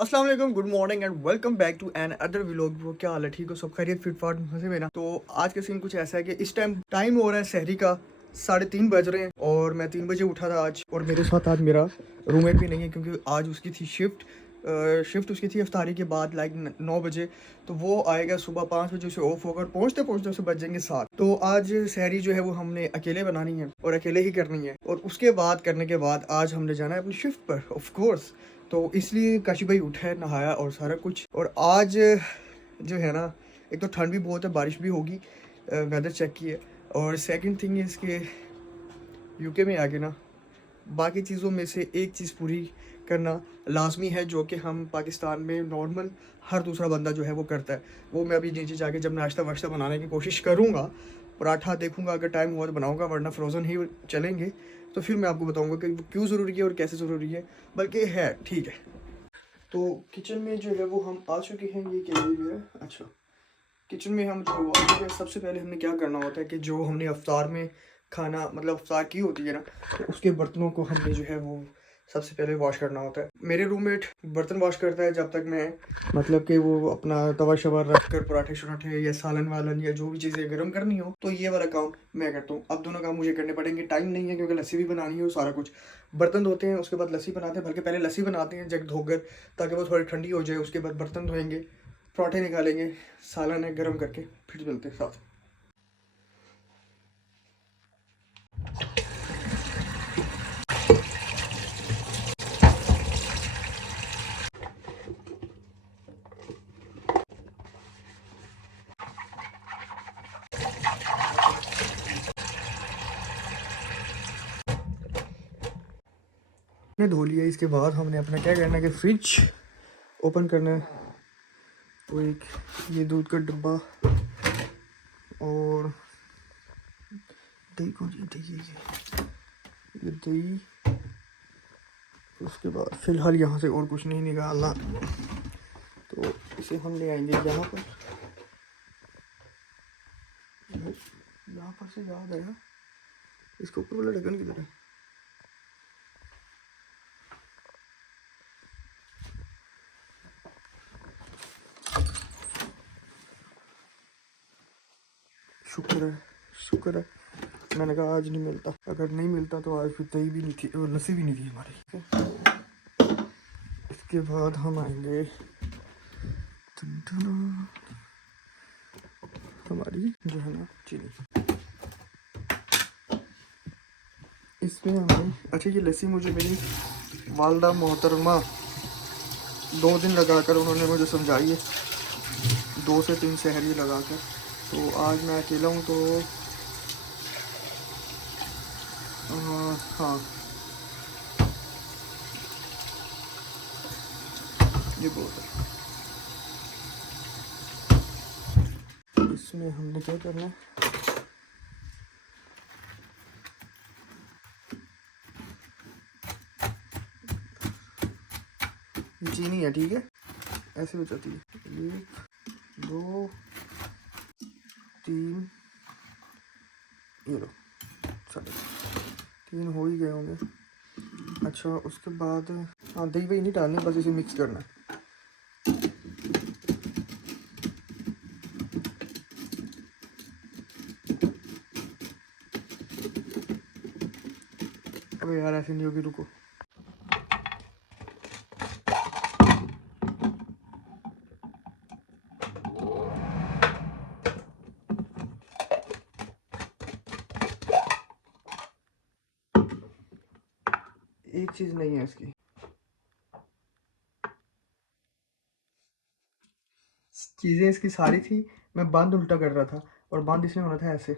अस्सलाम वालेकुम, good morning and welcome back to another vlog. वो क्या हाल है? ठीक हो? सब खैरियत? फिट फाट मजे में ना? तो आज का सीन कुछ ऐसा है कि इस टाइम हो रहा है सहरी का, 3:30 बज रहे हैं और मैं 3 बजे उठा था आज। और मेरे साथ आज मेरा रूममेट भी नहीं है क्योंकि आज उसकी थी शिफ्ट उसकी थी इफ्तारी के बाद लाइक 9 बजे। तो वो आएगा सुबह 5 बजे, उसे ऑफ होकर पहुँचते पहुँचते उसे बज जाएंगे 7। तो आज सहरी जो है वो हमने अकेले बनानी है और अकेले ही करनी है। और उसके बाद करने के बाद आज हमने जाना है अपनी शिफ्ट पर, ऑफ कोर्स। तो इसलिए काशी भाई उठा है, नहाया और सारा कुछ। और आज जो है ना, एक तो ठंड भी बहुत है, बारिश भी होगी, वेदर चेक की है। और सेकंड थिंग इज़ के यूके में आके ना बाकी चीज़ों में से एक चीज़ पूरी करना लाजमी है, जो कि हम पाकिस्तान में नॉर्मल हर दूसरा बंदा जो है वो करता है। वो मैं अभी नीचे जाके जब नाश्ता वाश्ता बनाने की कोशिश करूँगा, पराठा देखूँगा, अगर टाइम हुआ तो बनाऊँगा, वरना फ्रोज़न ही चलेंगे। तो फिर मैं आपको बताऊँगा कि वो क्यों ज़रूरी है और कैसे ज़रूरी है, बल्कि है ठीक है। तो किचन में जो है वो हम आ चुके हैं। ये क्या है मेरा? अच्छा, किचन में हम जो आ चुके हैं। सबसे पहले हमने क्या करना होता है कि जो हमने अफ्तार में खाना मतलब अफ्तार की होती है ना, तो उसके बर्तनों को हमने जो है वो सबसे पहले वॉश करना होता है। मेरे रूममेट बर्तन वॉश करता है जब तक मैं मतलब कि वो अपना तवा शवा रख कर पराठे शराठे या सालन वालन या जो भी चीज़ें गर्म करनी हो, तो ये वाला काम मैं करता हूँ। अब दोनों काम मुझे करने पड़ेंगे, टाइम नहीं है क्योंकि लस्सी भी बनानी है, सारा कुछ। बर्तन धोते हैं, उसके बाद लस्सी बनाते हैं, बल्कि पहले लस्सी बनाते हैं जग धोकर, ताकि वो थोड़ी ठंडी हो जाए। उसके बाद बर्तन धोएंगे, पराठे निकालेंगे, सालन है गर्म करके, फिर मिलते हैं साथ। ने धो लिया, इसके बाद हमने अपना क्या करना है कि फ्रिज ओपन करना है। तो एक ये दूध का डब्बा और दही को दही, ये दही। उसके बाद फिलहाल यहाँ से और कुछ नहीं निकालना, तो इसे हम ले आएंगे यहाँ पर। यहाँ पर से याद आया, इसके ऊपर वाला ढक्कन किधर है? शुक्र है, शुक्र है। मैंने कहा आज नहीं मिलता, अगर नहीं मिलता तो आज फिर दही भी नहीं थी और लस्सी भी नहीं थी हमारी। इसके बाद हम आएंगे हमारी जो है ना चीनी, इसमें हमें। अच्छा, ये लस्सी मुझे मेरी वालदा मोहतरमा 2 दिन लगाकर उन्होंने मुझे समझाई है, 2 से 3 सहरी लगाकर। तो आज मैं अकेला हूँ तो हाँ, ये बहुत है। इसमें हमने क्या करना है, चीनी है, ठीक है, ऐसे हो जाती है। 1 2 3, ये लो, चलो 3 हो ही गए होंगे। अच्छा, उसके बाद हाँ, दही वही नहीं डालनी, बस इसे मिक्स करना है। अबे यार, ऐसे नहीं होगी, रुको। एक चीज़ नहीं है इसकी, चीज़ें इसकी सारी थी। मैं बंद उल्टा कर रहा था और बंद इसमें होना था ऐसे।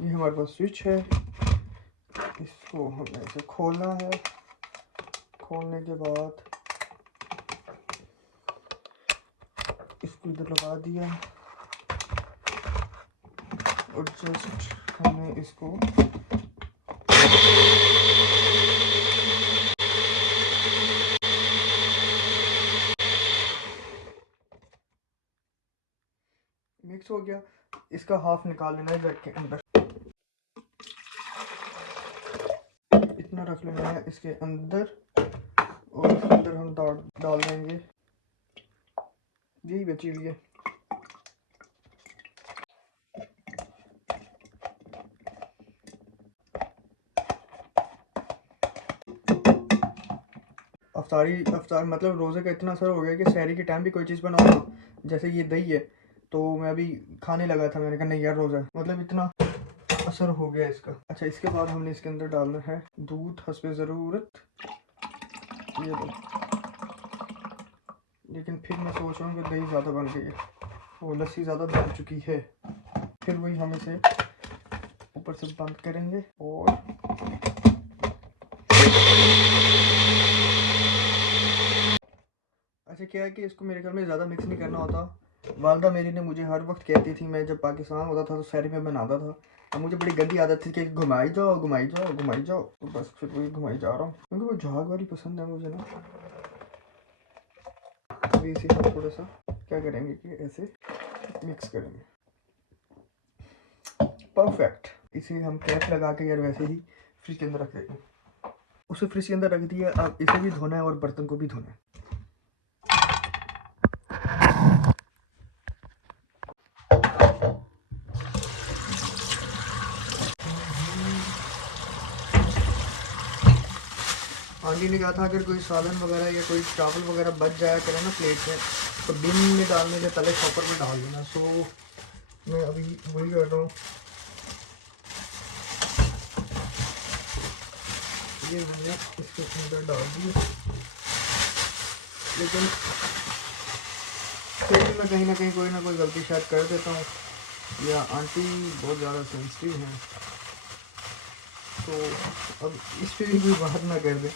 ये हमारे पास स्विच है, इसको हमें ऐसे खोलना है। खोलने के बाद इसको इधर लगा दिया और जस्ट हमें इसको मिक्स हो गया। इसका हाफ निकाल लेना है जग के अंदर, इतना रख लेना है इसके अंदर, और इसके अंदर हम डाल देंगे, यही बची हुई है। अफ्तार मतलब रोज़े का इतना असर हो गया कि सहरी के टाइम भी कोई चीज़ बनाओ ना, जैसे ये दही है तो मैं अभी खाने लगा था, मैंने कहा नहीं यार रोज़ा है, मतलब इतना असर हो गया इसका। अच्छा, इसके बाद हमने इसके अंदर डालना है दूध हस्बे ज़रूरत, ये दो। लेकिन फिर मैं सोच रहा हूँ कि दही ज़्यादा बन गई है, वो लस्सी ज़्यादा बन चुकी है। फिर वही हम इसे ऊपर से बंद करेंगे और अच्छा, क्या है कि इसको मेरे ख्याल में ज़्यादा मिक्स नहीं करना होता। वालदा मेरी ने मुझे हर वक्त कहती थी, मैं जब पाकिस्तान होता था तो सहरी में बनाता था, अब मुझे बड़ी गंदी आदत थी कि घुमाई जाओ घुमाई जाओ घुमाई जाओ, तो बस फिर वही घुमाई जा रहा हूँ क्योंकि वो झाग वाली पसंद है मुझे ना। अभी इसे हम थोड़ा सा क्या करेंगे कि ऐसे मिक्स करेंगे, परफेक्ट। इसे हम कैप लगा के यार वैसे ही फ्रिज के अंदर रख देंगे। उसे फ्रिज के अंदर रख दिया, अब इसे भी धोना है और बर्तन को भी धोना है। आंटी ने कहा था अगर कोई सालन वगैरह या कोई चावल वगैरह बच जाया करे ना प्लेट में, तो बिन में डालने के पहले चॉपर में डाल देना। सो मैं अभी वही कर रहा हूँ, ये मैंने इसके अंदर डाल दी, लेकिन फिर भी मैं कहीं ना कहीं कोई ना कोई गलती शायद कर देता हूँ, या आंटी बहुत ज़्यादा सेंसिटिव हैं, तो अब इस पर भी कोई बात ना कर दे।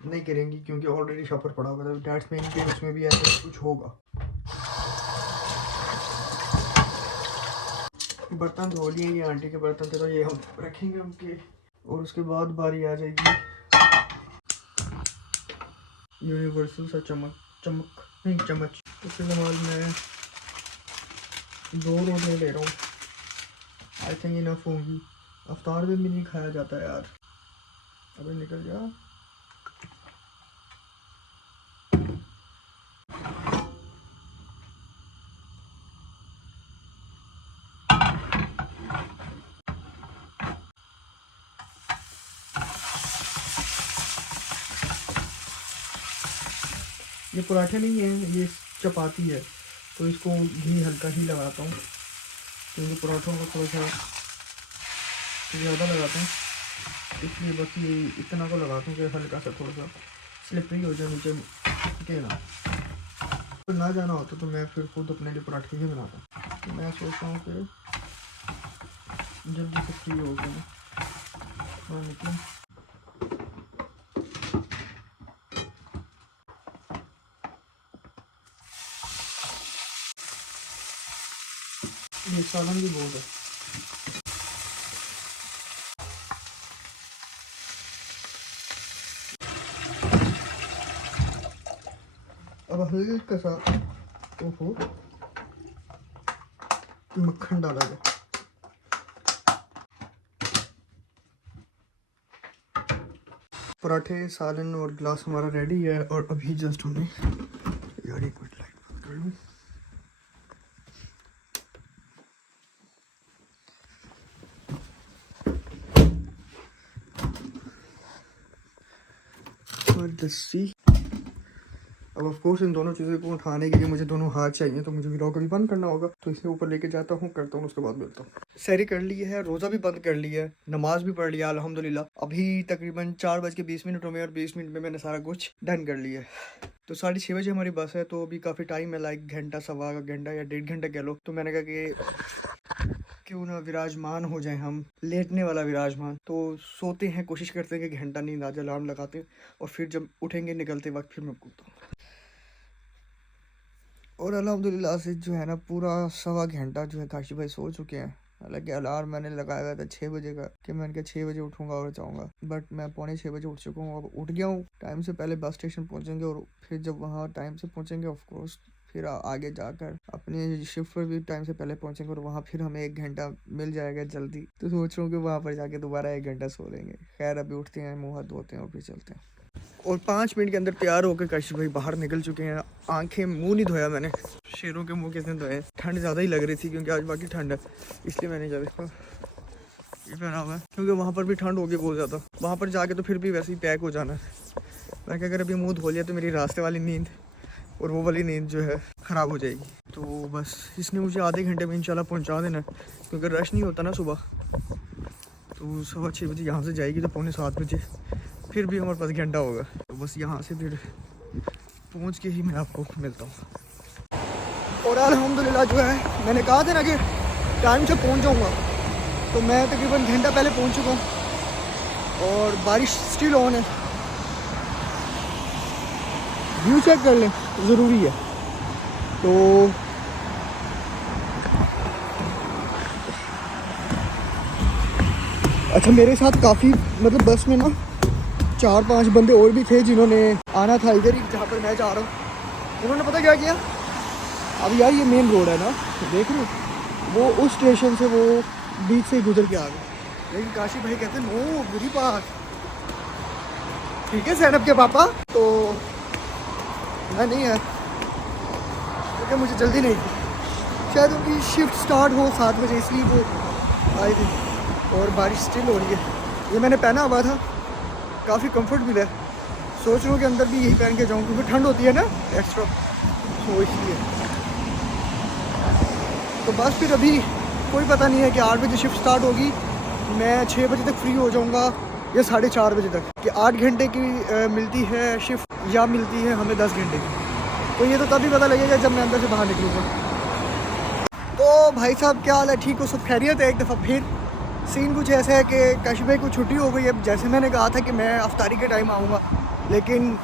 नहीं करेंगी क्योंकि ऑलरेडी शॉपर पड़ा हुआ था, डैट्स मीन कि उसमें भी ऐसा कुछ होगा। बर्तन धो लिए, ये आंटी के बर्तन थे तो ये हम रखेंगे उनके, और उसके बाद बारी आ जाएगी यूनिवर्सल सा चमक नहीं चम्मच। तो फिलहाल मैं 2 रोटियाँ ले रहा हूँ, आई थिंक इनफ होंगी। अफ्तार में भी नहीं खाया जाता यार, अबे निकल जा। ये पराठे नहीं है, ये चपाती है, तो इसको घी हल्का ही लगाता हूँ क्योंकि पराठों को थोड़ा सा ज़्यादा लगाता हूँ, इसलिए बस ये इतना को लगाता हूँ कि हल्का सा थोड़ा सा स्लिपरी हो जाए, नीचे के ना तो ना जाना होता तो मैं फिर खुद अपने लिए पराठे ही बनाता। तो मैं सोच रहा हूँ कि जल्दी से फ्री हो गया मैं निकलूँ। ये सालन भी बहुत है। अब हल्का सा ओहो मक्खन डाला गया। पराठे सालन और ग्लास हमारा रेडी है, और अभी जस्ट हमने यार एक मिनट लाइट बंद कर लूँ। और लस्सी। अब ऑफ कोर्स इन दोनों चीज़ों को उठाने के लिए मुझे दोनों हाथ चाहिए, तो मुझे व्लॉग अभी बंद करना होगा, तो इसे ऊपर लेके जाता हूँ, करता हूँ, उसके बाद मिलता हूँ। सहरी कर ली है, रोज़ा भी बंद कर लिया है, नमाज भी पढ़ लिया अल्हम्दुलिल्लाह। अभी तकरीबन 4:20 में और 20 मिनट में मैंने सारा कुछ डन कर लिया है। तो 6:30 बजे हमारी बस है, तो अभी काफ़ी टाइम है, लाइक घंटा सवा घंटा या 1.5 घंटा कह लो। तो मैंने कहा कि क्यों ना विराजमान हो जाए हम, लेटने वाला विराजमान। तो सोते हैं, कोशिश करते हैं कि घंटा नींद आ जाए, अलार्म लगाते हैं, और फिर जब उठेंगे निकलते वक्त फिर मैं कूदता हूँ। और अल्हम्दुलिल्लाह से जो है ना पूरा सवा घंटा जो है काशी भाई सो चुके हैं। हालांकि अलार्म मैंने लगाया हुआ था 6 बजे का, कि मैंने कहा 6 बजे उठूंगा और जाऊंगा, बट मैं 5:45 उठ चुका हूँ। अब उठ गया हूँ, टाइम से पहले बस स्टेशन पहुँचेंगे, और फिर जब वहाँ टाइम से पहुँचेंगे ऑफकोर्स फिर आगे जाकर अपनी शिफ्ट पर भी टाइम से पहले पहुंचेंगे और वहाँ फिर हमें 1 घंटा मिल जाएगा जल्दी। तो सोच रहा हूँ कि वहाँ पर जाके दोबारा 1 घंटा सो लेंगे। खैर अभी उठते हैं, मुँह हाथ धोते हैं और फिर चलते हैं। और 5 मिनट के अंदर तैयार होकर काशिफ भाई बाहर निकल चुके हैं। आंखें मुंह नहीं धोया मैंने, शेरों के मुंह किसने धोए। ठंड ज़्यादा ही लग रही थी क्योंकि आज बाकी ठंड है, इसलिए मैंने जब इसको ये पहना हुआ है क्योंकि वहाँ पर भी ठंड होगी बहुत ज़्यादा। वहाँ पर जाके तो फिर भी वैसे ही पैक हो जाना है। मैं अगर अभी मुँह धो लिया तो मेरी रास्ते वाली नींद और वो वाली नींद जो है ख़राब हो जाएगी। तो बस इसने मुझे आधे घंटे में इंशाल्लाह पहुँचा देना क्योंकि रश नहीं होता ना सुबह। तो 6:15 बजे यहाँ से जाएगी तो 6:45 बजे फिर भी हमारे पास घंटा होगा। तो बस यहाँ से फिर पहुँच के ही मैं आपको मिलता हूँ। और अल्हम्दुलिल्लाह जो है मैंने कहा था ना कि टाइम से पहुँच जाऊँगा, तो मैं तकरीबन घंटा पहले पहुँच चुका हूँ और बारिश स्टिल ऑन है। व्यू चेक कर लें, ज़रूरी है। तो अच्छा मेरे साथ काफ़ी मतलब बस में ना 4-5 बंदे और भी थे जिन्होंने आना था इधर ही जहाँ पर मैं जा रहा हूँ। उन्होंने पता क्या किया, अब यार ये मेन रोड है ना, देख रहे हो, वो उस स्टेशन से वो बीच से गुजर के आ गए। लेकिन काशिफ भाई कहते हैं नो बुरी बात, ठीक है सैनब के पापा। तो मैं नहीं है क्योंकि मुझे जल्दी नहीं थी, शायद उनकी शिफ्ट स्टार्ट हो 7 बजे इसलिए वो आए थे। और बारिश स्टिल हो रही है। ये मैंने पहना हुआ था, काफ़ी कंफर्टेबल है। सोच रहा हूँ कि अंदर भी यही पहन के जाऊँ क्योंकि ठंड होती है ना एक्स्ट्रा, तो इसलिए। तो बस फिर अभी कोई पता नहीं है कि 8 बजे शिफ्ट स्टार्ट होगी, मैं 6 बजे तक फ्री हो जाऊँगा या 4:30 बजे तक, कि 8 घंटे की मिलती है शिफ्ट या मिलती है हमें 10 घंटे की। तो ये तो तभी पता लगेगा जब मैं अंदर से बाहर निकलूँगा। तो भाई साहब क्या हाल है, ठीक हो, सब खैरियत है। एक दफ़ा फिर सीन कुछ ऐसा है कि काशिफ भाई को छुट्टी हो गई है। जैसे मैंने कहा था कि मैं अफ्तारी के टाइम आऊँगा, लेकिन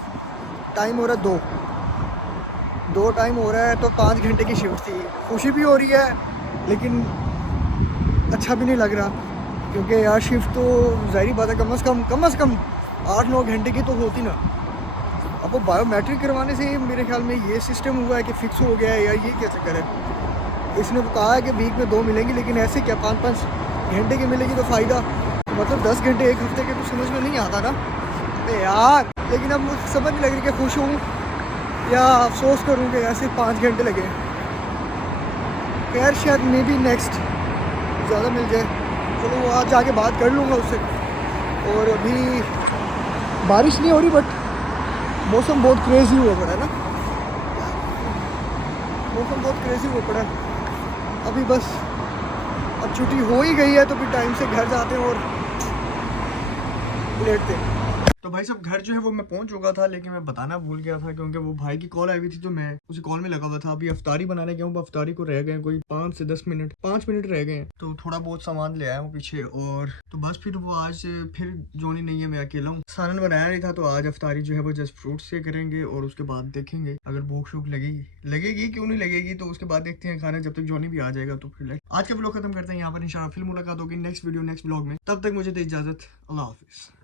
टाइम हो रहा है 2 टाइम हो रहा है, तो 5 घंटे की शिफ्ट थी। खुशी भी हो रही है लेकिन अच्छा भी नहीं लग रहा क्योंकि यार शिफ्ट तो ज़ाहिर बात है कम से कम 8-9 घंटे की तो होती ना। अब वो बायोमेट्रिक करवाने से मेरे ख्याल में ये सिस्टम हुआ है कि फ़िक्स हो गया है, या ये क्या चक्कर है। इसने तो कहा है कि वीक में 2 मिलेंगी, लेकिन ऐसे क्या 5-5 घंटे की मिलेगी तो फ़ायदा, तो मतलब 10 घंटे एक हफ्ते के तो समझ में नहीं आता ना यार। लेकिन अब मुझे समझ नहीं लग रही कि खुश हूँ या अफसोस करूँ कि ऐसे 5 घंटे लगे। खैर शायद मे बी नेक्स्ट ज़्यादा मिल जाए, चलो वो आज जाके बात कर लूँगा उससे। और अभी बारिश नहीं हो रही बट मौसम बहुत क्रेज़ी हुआ पड़ा है ना, मौसम बहुत क्रेज़ी हुआ पड़ा है। अभी बस अब छुट्टी हो ही गई है तो फिर टाइम से घर जाते हैं और लेटते हैं। तो भाई साहब घर जो है वो मैं पहुंच चुका था, लेकिन मैं बताना भूल गया था क्योंकि वो भाई की कॉल आई हुई थी तो मैं उसी कॉल में लगा हुआ था। अभी अफ्तारी बनाने गया हूँ, अफ्तारी को रह गए कोई 5 से 10 मिनट, 5 मिनट रह गए हैं, तो थोड़ा बहुत सामान ले आया हूँ पीछे। और तो बस फिर वो आज फिर जोनी नहीं है, मैं अकेला हूँ, सालन बनाया नहीं था, तो आज अफ्तारी जो है वो जस्ट फ्रूट से करेंगे और उसके बाद देखेंगे अगर भूख शूख लगेगी क्यों नहीं लगेगी, तो उसके बाद देखते हैं खाना। जब तक जोनी भी आ जाएगा तो फिर आज का व्लॉग खत्म करते हैं यहाँ पर। इंशाल्लाह फिर मुलाकात होगी नेक्स्ट वीडियो नेक्स्ट व्लॉग में, तब तक मुझे दे इजाजत, अल्लाह हाफिज़।